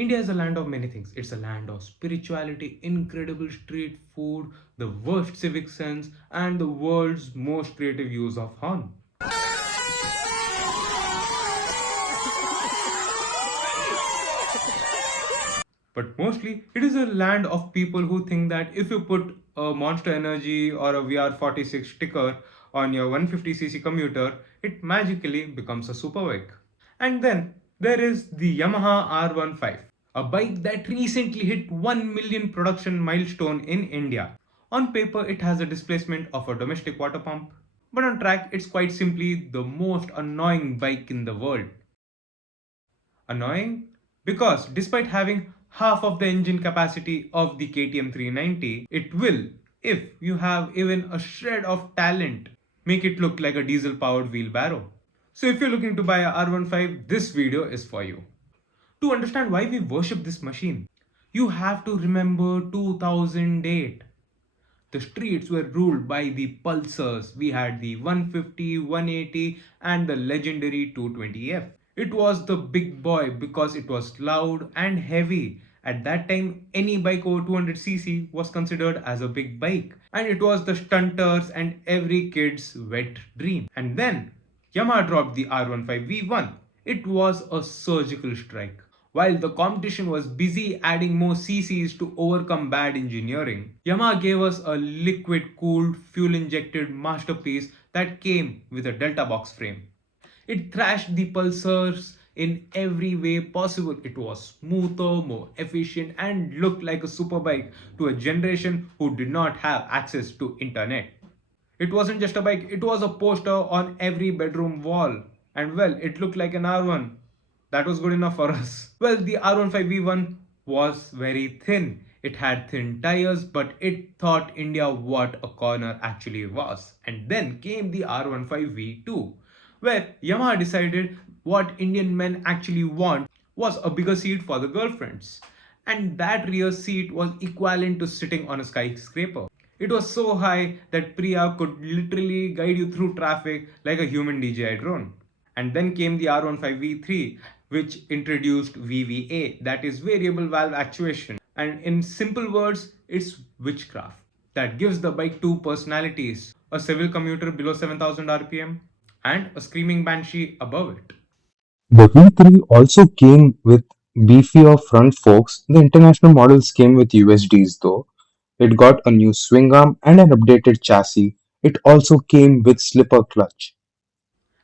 India is a land of many things. It's a land of spirituality, incredible street food, the worst civic sense, and the world's most creative use of horn. But mostly, it is a land of people who think that if you put a Monster Energy or a VR46 sticker on your 150cc commuter, it magically becomes a superbike. And then there is the Yamaha R15, a bike that recently hit 1 million production milestone in India. On paper, it has a displacement of a domestic water pump, but on track, it's quite simply the most annoying bike in the world. Annoying? Because despite having half of the engine capacity of the KTM 390, it will, if you have even a shred of talent, make it look like a diesel powered wheelbarrow. So if you're looking to buy a R15, this video is for you. To understand why we worship this machine, you have to remember 2008. The streets were ruled by the Pulsars. We had the 150, 180 and the legendary 220F. It was the big boy because it was loud and heavy. At that time, any bike over 200cc was considered as a big bike. And it was the stunters and every kid's wet dream. And then, Yamaha dropped the R15v1. It was a surgical strike. While the competition was busy adding more CCs to overcome bad engineering, Yamaha gave us a liquid-cooled, fuel-injected masterpiece that came with a Deltabox frame. It thrashed the Pulsars in every way possible. It was smoother, more efficient, and looked like a superbike to a generation who did not have access to internet. It wasn't just a bike, it was a poster on every bedroom wall. And well, it looked like an R1. That was good enough for us. Well, the R15v1 was very thin. It had thin tires, but it taught India what a corner actually was. And then came the R15v2, where Yamaha decided what Indian men actually want was a bigger seat for the girlfriends. And that rear seat was equivalent to sitting on a skyscraper. It was so high that Priya could literally guide you through traffic like a human DJI drone. And then came the R15v3, which introduced VVA, that is variable valve actuation. And in simple words, it's witchcraft that gives the bike two personalities, a civil commuter below 7000 RPM and a screaming banshee above it. The V3 also came with beefier front forks. The international models came with USDs though. It got a new swing arm and an updated chassis. It also came with slipper clutch.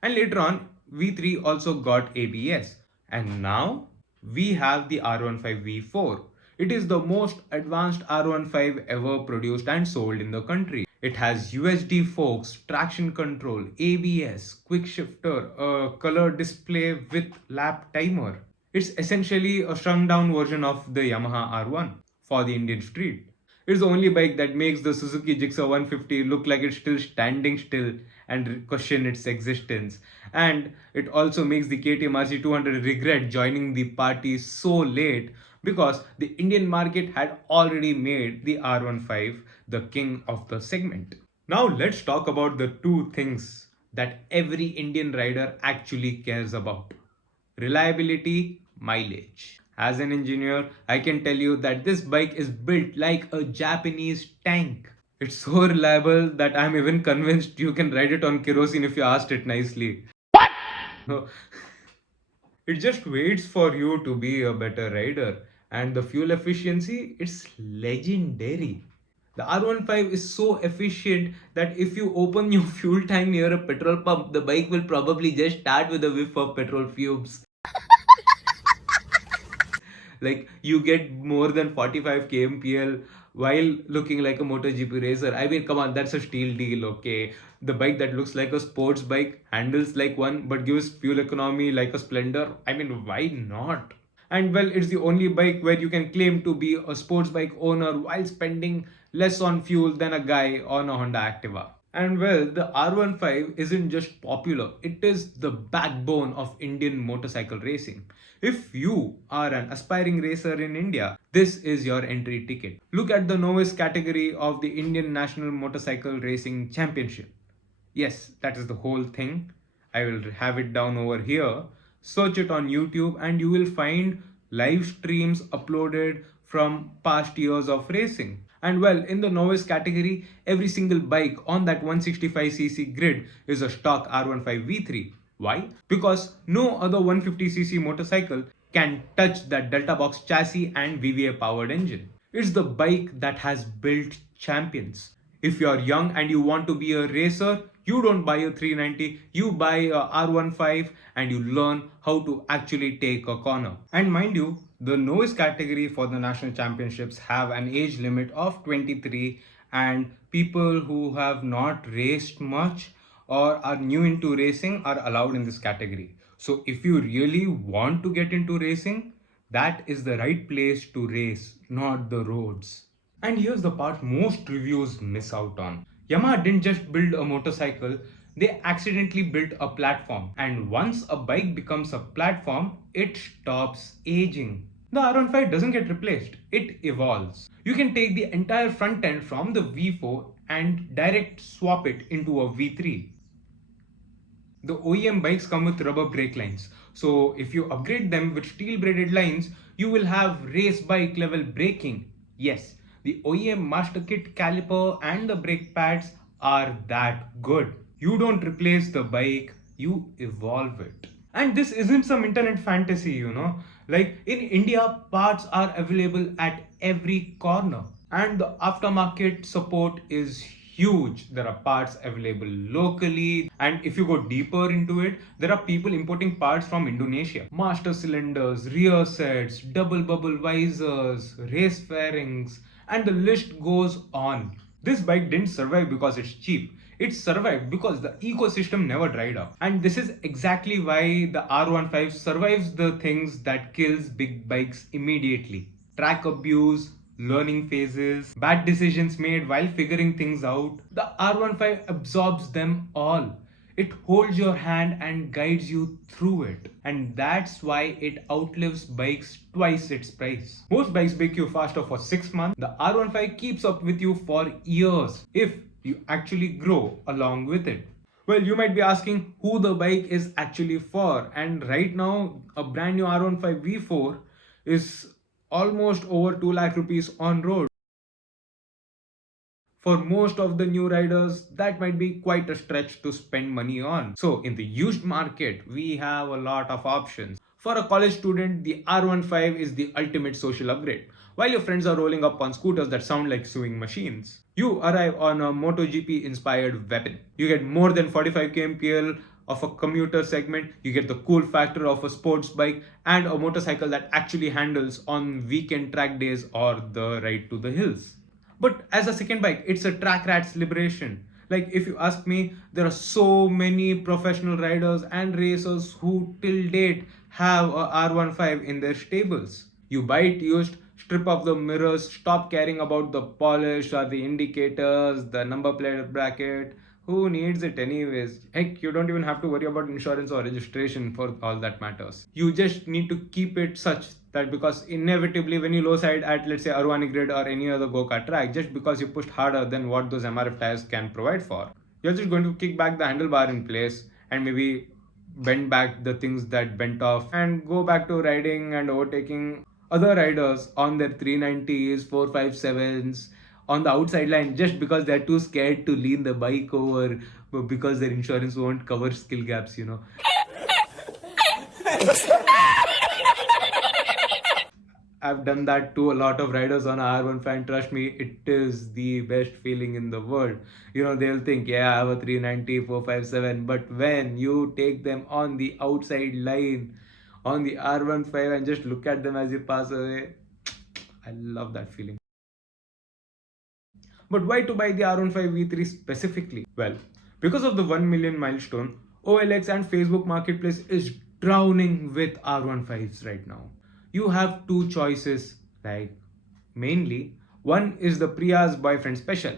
And later on, V3 also got ABS. And now we have the R15V4. It is the most advanced R15 ever produced and sold in the country. It has USD forks, traction control, ABS, quickshifter, a color display with lap timer. It's essentially a shrunk down version of the Yamaha R1 for the Indian street. It's the only bike that makes the Suzuki Gixxer 150 look like it's still standing still and question its existence. And it also makes the KTM RC 200 regret joining the party so late because the Indian market had already made the R15 the king of the segment. Now let's talk about the two things that every Indian rider actually cares about: reliability, mileage. As an engineer, I can tell you that this bike is built like a Japanese tank. It's so reliable that I'm even convinced you can ride it on kerosene if you asked it nicely. No, it just waits for you to be a better rider. And the fuel efficiency, it's legendary. The R15 is so efficient that if you open your fuel tank near a petrol pump, the bike will probably just start with a whiff of petrol fumes. Like you get more than 45 kmpl while looking like a MotoGP racer. I mean, come on, that's a steal deal, okay? The bike that looks like a sports bike, handles like one, but gives fuel economy like a Splendor. I mean, why not? And well, it's the only bike where you can claim to be a sports bike owner while spending less on fuel than a guy on a Honda Activa. And well, the R15 isn't just popular, it is the backbone of Indian motorcycle racing. If you are an aspiring racer in India, this is your entry ticket. Look at the novice category of the Indian National Motorcycle Racing Championship. Yes, that is the whole thing. I will have it down over here. Search it on YouTube and you will find live streams uploaded from past years of racing. And well, in the novice category, every single bike on that 165cc grid is a stock R15v3. Why? Because no other 150cc motorcycle can touch that Deltabox chassis and VVA powered engine. It's the bike that has built champions. If you're young and you want to be a racer, you don't buy a 390, you buy a R15 and you learn how to actually take a corner. And mind you, the novice category for the national championships have an age limit of 23, and people who have not raced much or are new into racing are allowed in this category. So if you really want to get into racing, that is the right place to race, not the roads. And here's the part most reviewers miss out on. Yamaha didn't just build a motorcycle, they accidentally built a platform. And once a bike becomes a platform, it stops aging. The R15 doesn't get replaced, it evolves. You can take the entire front end from the V4 and direct swap it into a V3. The OEM bikes come with rubber brake lines. So if you upgrade them with steel braided lines, you will have race bike level braking. Yes, the OEM master kit caliper and the brake pads are that good. You don't replace the bike, you evolve it. And this isn't some internet fantasy, Like in India, parts are available at every corner. And the aftermarket support is huge. There are parts available locally, and if you go deeper into it, there are people importing parts from Indonesia. Master cylinders, rear sets, double bubble visors, race fairings, and the list goes on. This bike didn't survive because it's cheap. It survived because the ecosystem never dried up. And this is exactly why the R15 survives the things that kills big bikes immediately. Track abuse, learning phases, bad decisions made while figuring things out. The R15 absorbs them all. It holds your hand and guides you through it. And that's why it outlives bikes twice its price. Most bikes break you faster for 6 months. The R15 keeps up with you for years if you actually grow along with it. Well, you might be asking who the bike is actually for, and right now a brand new R15 V4 is almost over 2 lakh rupees on road. For most of the new riders, that might be quite a stretch to spend money on. So, in the used market, we have a lot of options. For a college student, the R15 is the ultimate social upgrade. While your friends are rolling up on scooters that sound like sewing machines, you arrive on a MotoGP inspired weapon. You get more than 45 kmpl of a commuter segment, you get the cool factor of a sports bike, and a motorcycle that actually handles on weekend track days or the ride to the hills. But as a second bike, it's a track rat's liberation. Like if you ask me, there are so many professional riders and racers who till date have a R15 in their stables. You buy it used, strip off the mirrors, stop caring about the polish or the indicators, the number plate bracket. Who needs it anyways? Heck, you don't even have to worry about insurance or registration for all that matters. You just need to keep it such that because inevitably when you low side at let's say Aruani grid or any other go-kart track, just because you pushed harder than what those MRF tires can provide for, you're just going to kick back the handlebar in place and maybe bend back the things that bent off and go back to riding and overtaking other riders on their 390s, 457s on the outside line just because they're too scared to lean the bike over because their insurance won't cover skill gaps. I've done that to a lot of riders on R15. Trust me, it is the best feeling in the world. They'll think, yeah, I have a 390, 457, but when you take them on the outside line on the R15 and just look at them as you pass away, I love that feeling. But why to buy the R15v3 specifically? Well, because of the 1 million milestone, OLX and Facebook Marketplace is drowning with R15s right now. You have two choices, like mainly, one is the Priya's boyfriend special.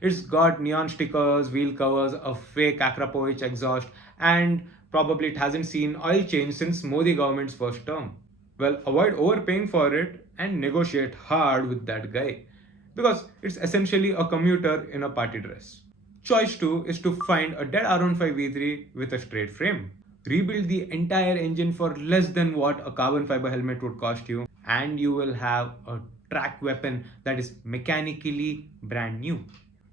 It's got neon stickers, wheel covers, a fake Akrapovich exhaust, and probably it hasn't seen oil change since Modi government's first term. Well, avoid overpaying for it and negotiate hard with that guy because it's essentially a commuter in a party dress. Choice 2 is to find a dead R15v3 with a straight frame. rebuild the entire engine for less than what a carbon fiber helmet would cost you, and you will have a track weapon that is mechanically brand new.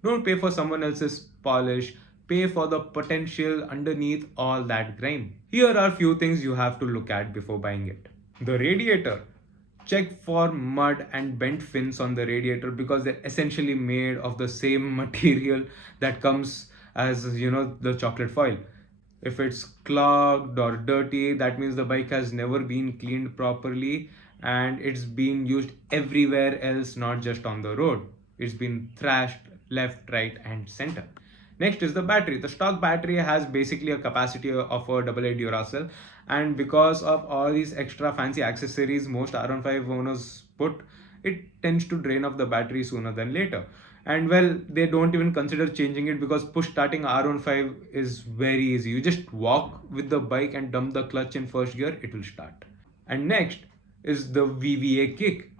Don't pay for someone else's polish, pay for the potential underneath all that grime. Here are few things you have to look at before buying it. The radiator. Check for mud and bent fins on the radiator because they're essentially made of the same material that comes as the chocolate foil. If it's clogged or dirty, that means the bike has never been cleaned properly and it's been used everywhere else, not just on the road. It's been thrashed left, right, and center. Next is the battery. The stock battery has basically a capacity of a AA Duracell, and because of all these extra fancy accessories most R15 owners put, it tends to drain off the battery sooner than later. And well, they don't even consider changing it because push starting R15 is very easy. You just walk with the bike and dump the clutch in first gear, it will start. And next is the VVA kick.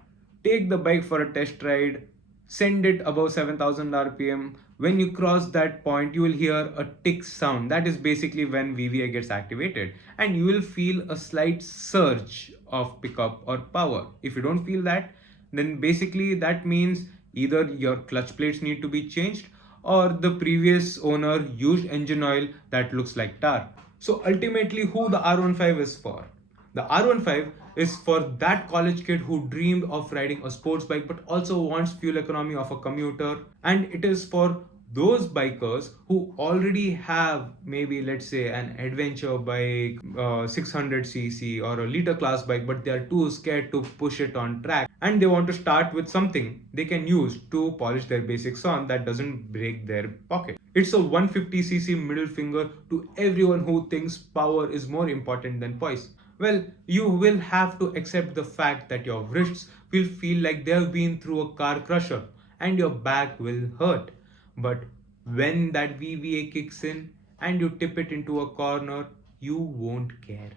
Take the bike for a test ride, send it above 7000 rpm. When you cross that point, you will hear a tick sound. That is basically when VVA gets activated, and you will feel a slight surge of pickup or power. If you don't feel that, then basically that means either your clutch plates need to be changed or the previous owner used engine oil that looks like tar. So ultimately, who the R15 is for? The R15 is for that college kid who dreamed of riding a sports bike but also wants fuel economy of a commuter, and it is for those bikers who already have, maybe let's say, an adventure bike, 600cc or a liter class bike, but they are too scared to push it on track and they want to start with something they can use to polish their basics on that doesn't break their pocket. It's a 150cc middle finger to everyone who thinks power is more important than poise. Well, you will have to accept the fact that your wrists will feel like they have been through a car crusher and your back will hurt. But when that VVA kicks in and you tip it into a corner, you won't care.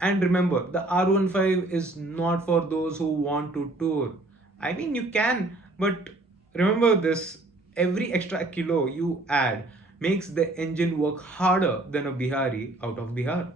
And remember, the R15 is not for those who want to tour. I mean, you can, but remember this, every extra kilo you add makes the engine work harder than a Bihari out of Bihar.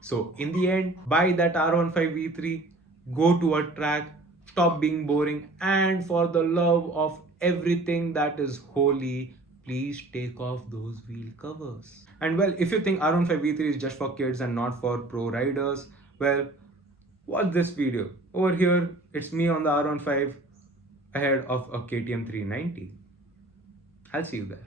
So in the end, buy that R15v3, go to a track, stop being boring, and for the love of everything that is holy, please take off those wheel covers. And well, if you think R15v3 is just for kids and not for pro riders, well, watch this video. Over here, it's me on the R15 ahead of a KTM 390. I'll see you there.